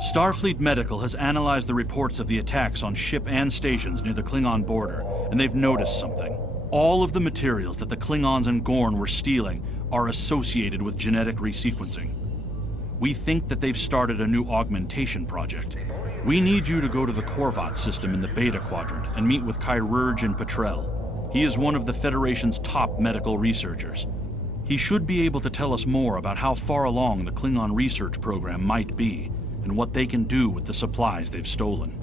Starfleet Medical has analyzed the reports of the attacks on ship and stations near the Klingon border, and they've noticed something. All of the materials that the Klingons and Gorn were stealing are associated with genetic resequencing. We think that they've started a new augmentation project. We need you to go to the Korvat system in the Beta Quadrant and meet with Chirurgeon Petrel. He is one of the Federation's top medical researchers. He should be able to tell us more about how far along the Klingon research program might be, and what they can do with the supplies they've stolen.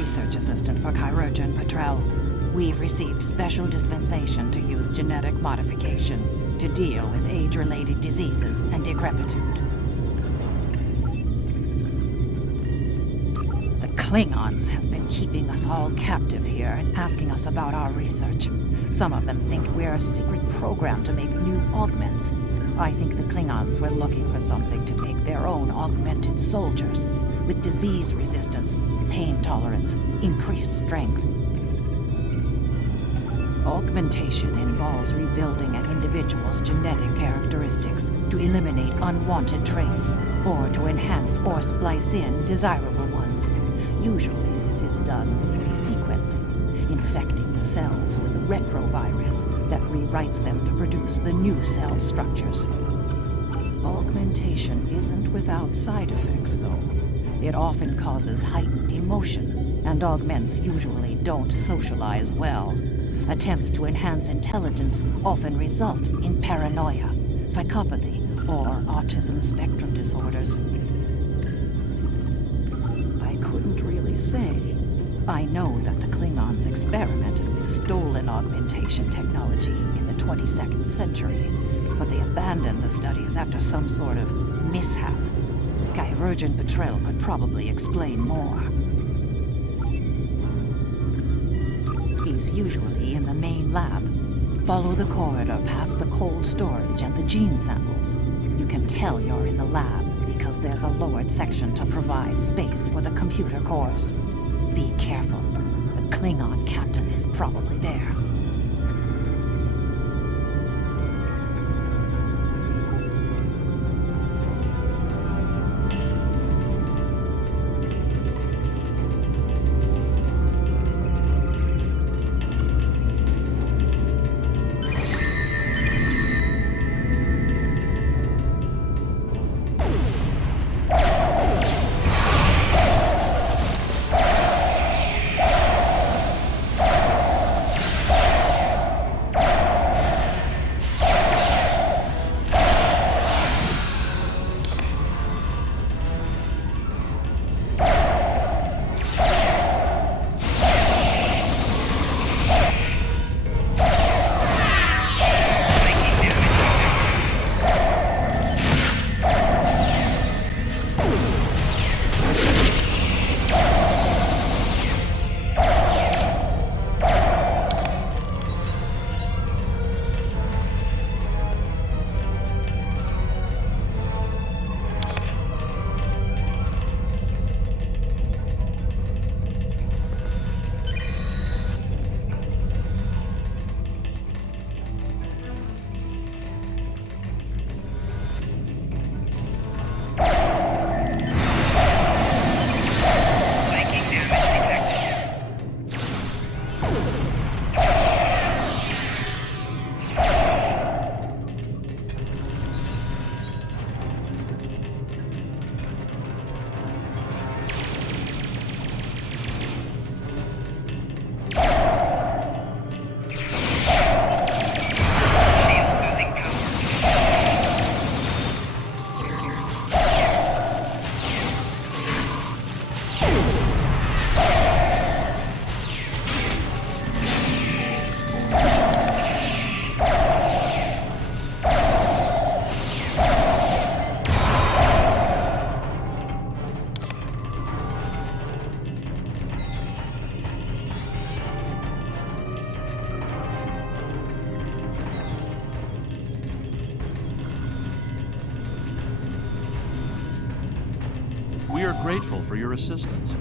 research assistant for Chirurgeon Patrol. We've received special dispensation to use genetic modification to deal with age-related diseases and decrepitude. The Klingons have been keeping us all captive here and asking us about our research. Some of them think we're a secret program to make new augments. I think the Klingons were looking for something to make their own augmented soldiers, with disease resistance, pain tolerance, increased strength. Augmentation involves rebuilding an individual's genetic characteristics to eliminate unwanted traits, or to enhance or splice in desirable ones. Usually this is done with resequencing, infecting the cells with a retrovirus that rewrites them to produce the new cell structures. Augmentation isn't without side effects, though. It often causes heightened emotion, and augments usually don't socialize well. Attempts to enhance intelligence often result in paranoia, psychopathy, or autism spectrum disorders. I couldn't really say. I know that the Klingons experimented with stolen augmentation technology in the 22nd century, but they abandoned the studies after some sort of mishap. Chirurgeon Patrol could probably explain more. He's usually in the main lab. Follow the corridor past the cold storage and the gene samples. You can tell you're in the lab because there's a lowered section to provide space for the computer cores. Be careful. The Klingon captain is probably there. We are grateful for your assistance.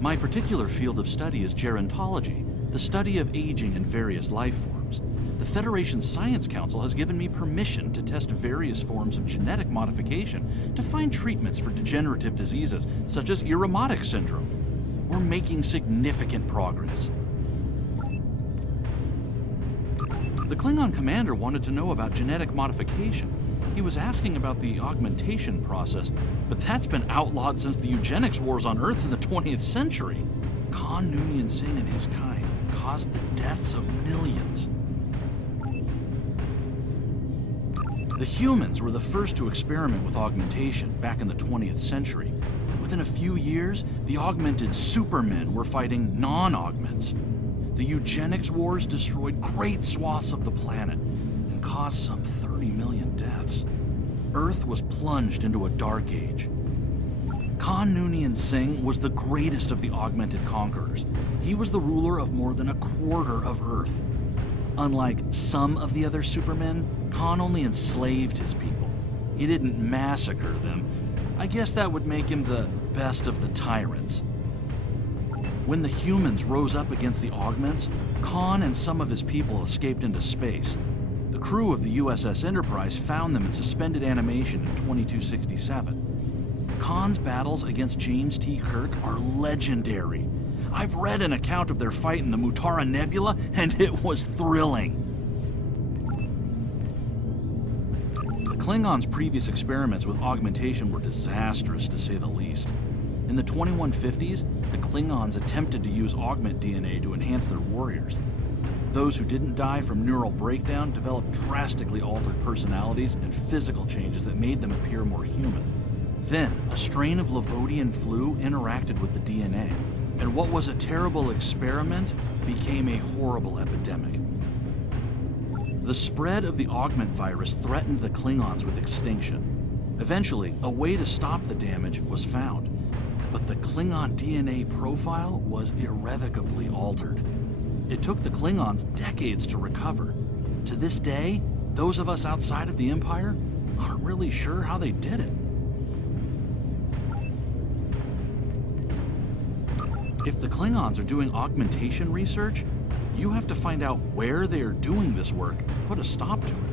My particular field of study is gerontology, the study of aging in various life forms. The Federation's Science Council has given me permission to test various forms of genetic modification to find treatments for degenerative diseases such as Irumodic syndrome. We're making significant progress. The Klingon commander wanted to know about genetic modification. He was asking about the augmentation process, but that's been outlawed since the eugenics wars on Earth in the 20th century. Khan Noonien Singh and his kind caused the deaths of millions. The humans were the first to experiment with augmentation back in the 20th century. With within a few years, the augmented supermen were fighting non-augments. The eugenics wars destroyed great swaths of the planet and caused some 30 million deaths. Earth was plunged into a dark age. Khan Noonien Singh was the greatest of the augmented conquerors. He was the ruler of more than a quarter of Earth. Unlike some of the other supermen, Khan only enslaved his people. He didn't massacre them. I guess that would make him the best of the tyrants. When the humans rose up against the Augments, Khan and some of his people escaped into space. The crew of the U.S.S. Enterprise found them in suspended animation in 2267. Khan's battles against James T. Kirk are legendary. I've read an account of their fight in the Mutara Nebula, and it was thrilling. The Klingons' previous experiments with augmentation were disastrous, to say the least. In the 2150s, the Klingons attempted to use augment DNA to enhance their warriors. Those who didn't die from neural breakdown developed drastically altered personalities and physical changes that made them appear more human. Then, a strain of Lavodian flu interacted with the DNA, and what was a terrible experiment became a horrible epidemic. The spread of the augment virus threatened the Klingons with extinction. Eventually, a way to stop the damage was found, but the Klingon DNA profile was irrevocably altered. It took the Klingons decades to recover. To this day, those of us outside of the Empire aren't really sure how they did it. If the Klingons are doing augmentation research, you have to find out where they are doing this work and put a stop to it.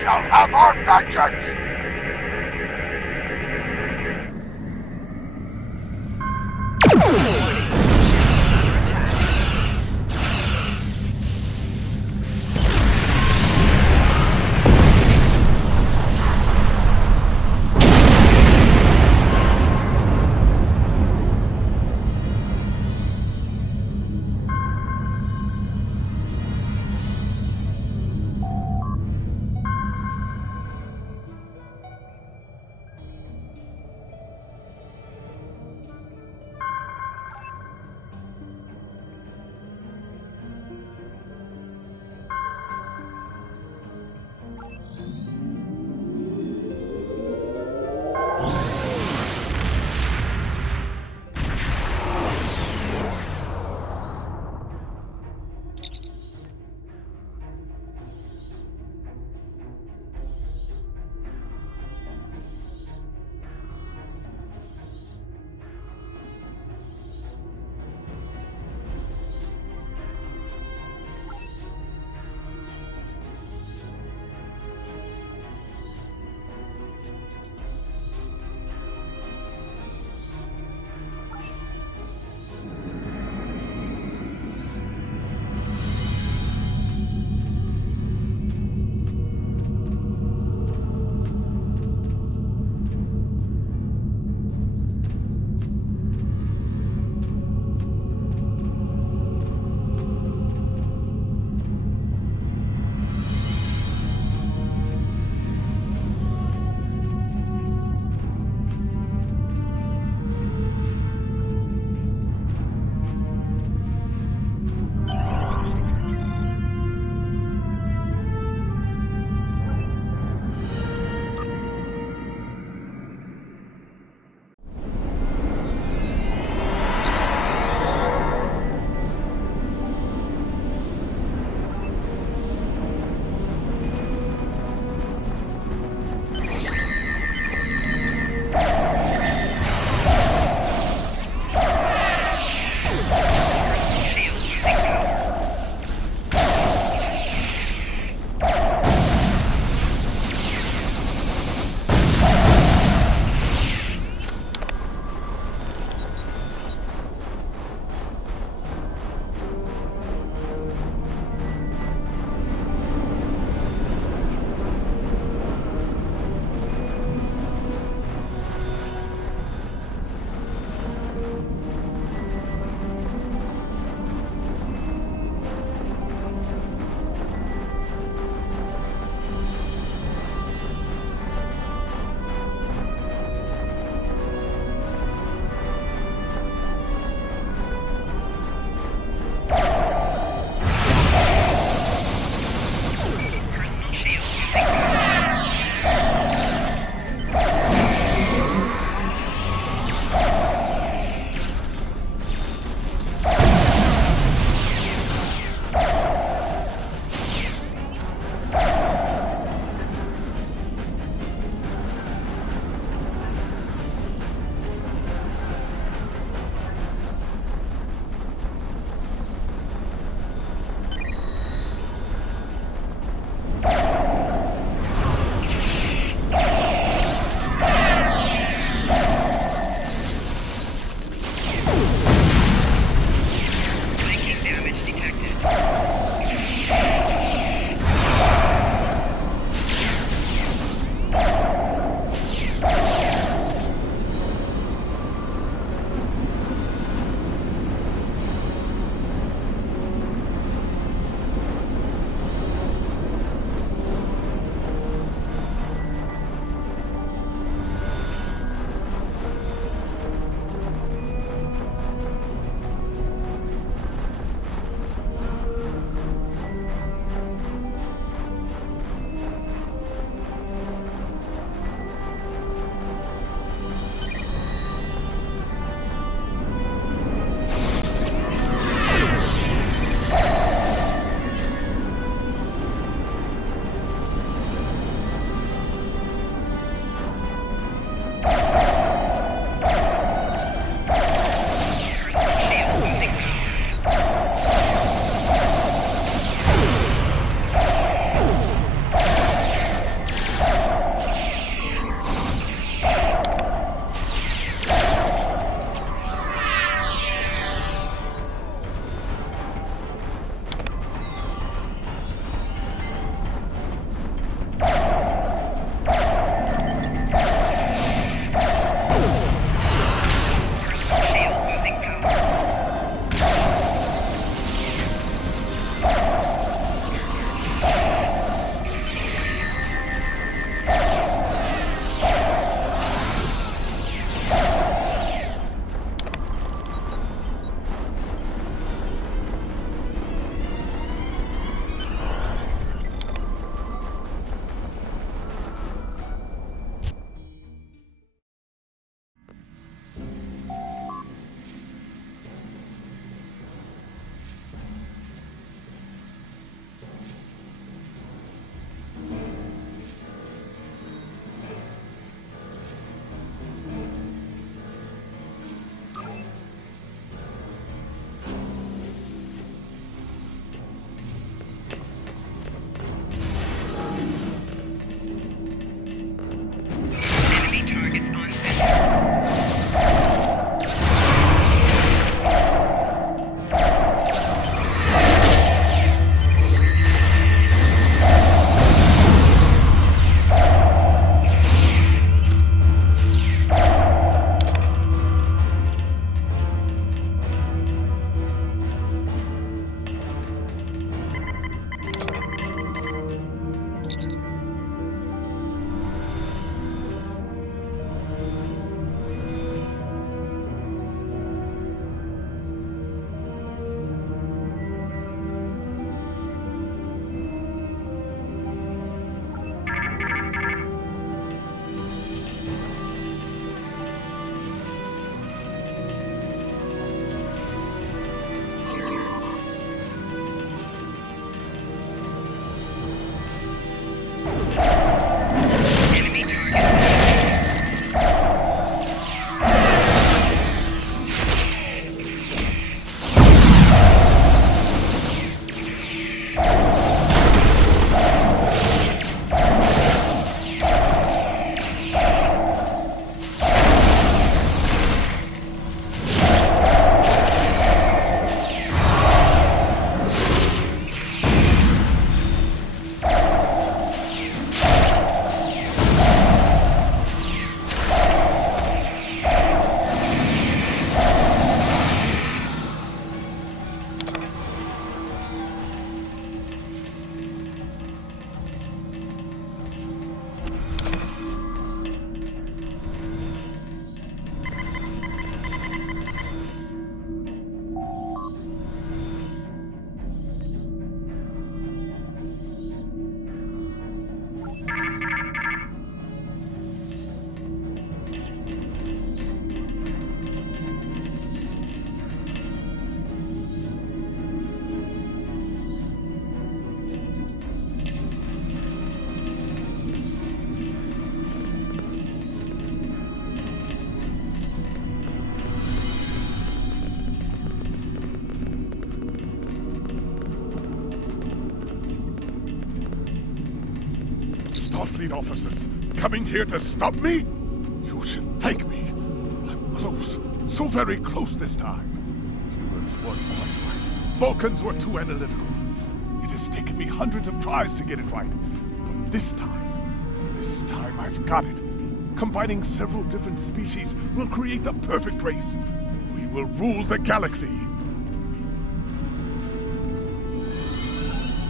Shall have our vengeance! Starfleet officers coming here to stop me? You should thank me. I'm close, so very close this time. Humans weren't quite right. Vulcans were too analytical. It has taken me hundreds of tries to get it right. But this time I've got it. Combining several different species will create the perfect race. We will rule the galaxy.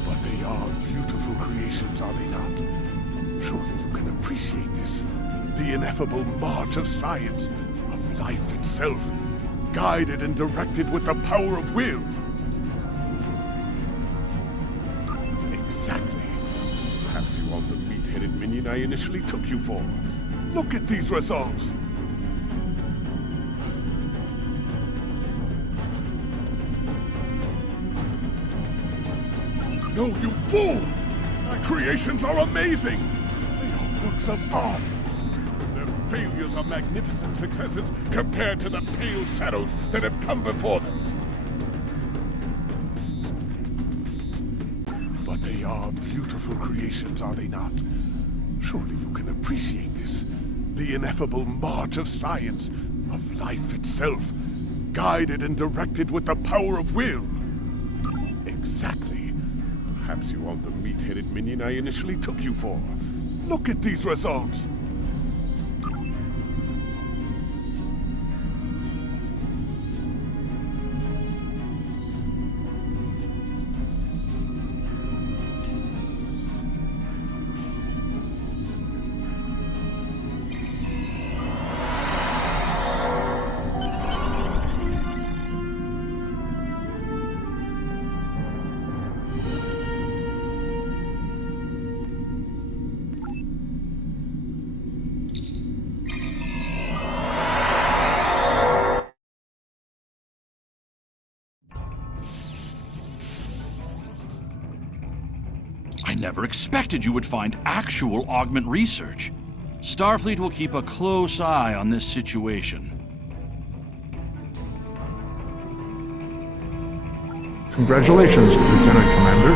But they are beautiful creations, are they not? Surely you can appreciate this. The ineffable march of science, of life itself, guided and directed with the power of will. Exactly. Perhaps you are the meat-headed minion I initially took you for. Look at these results! No, you fool! My creations are amazing! They are works of art. Their failures are magnificent successes compared to the pale shadows that have come before them. But they are beautiful creations, are they not? Surely you can appreciate this. The ineffable march of science, of life itself, guided and directed with the power of will. Exactly. Perhaps you aren't the meat-headed minion I initially took you for. Look at these results! I never expected you would find actual augment research. Starfleet will keep a close eye on this situation. Congratulations, Lieutenant Commander.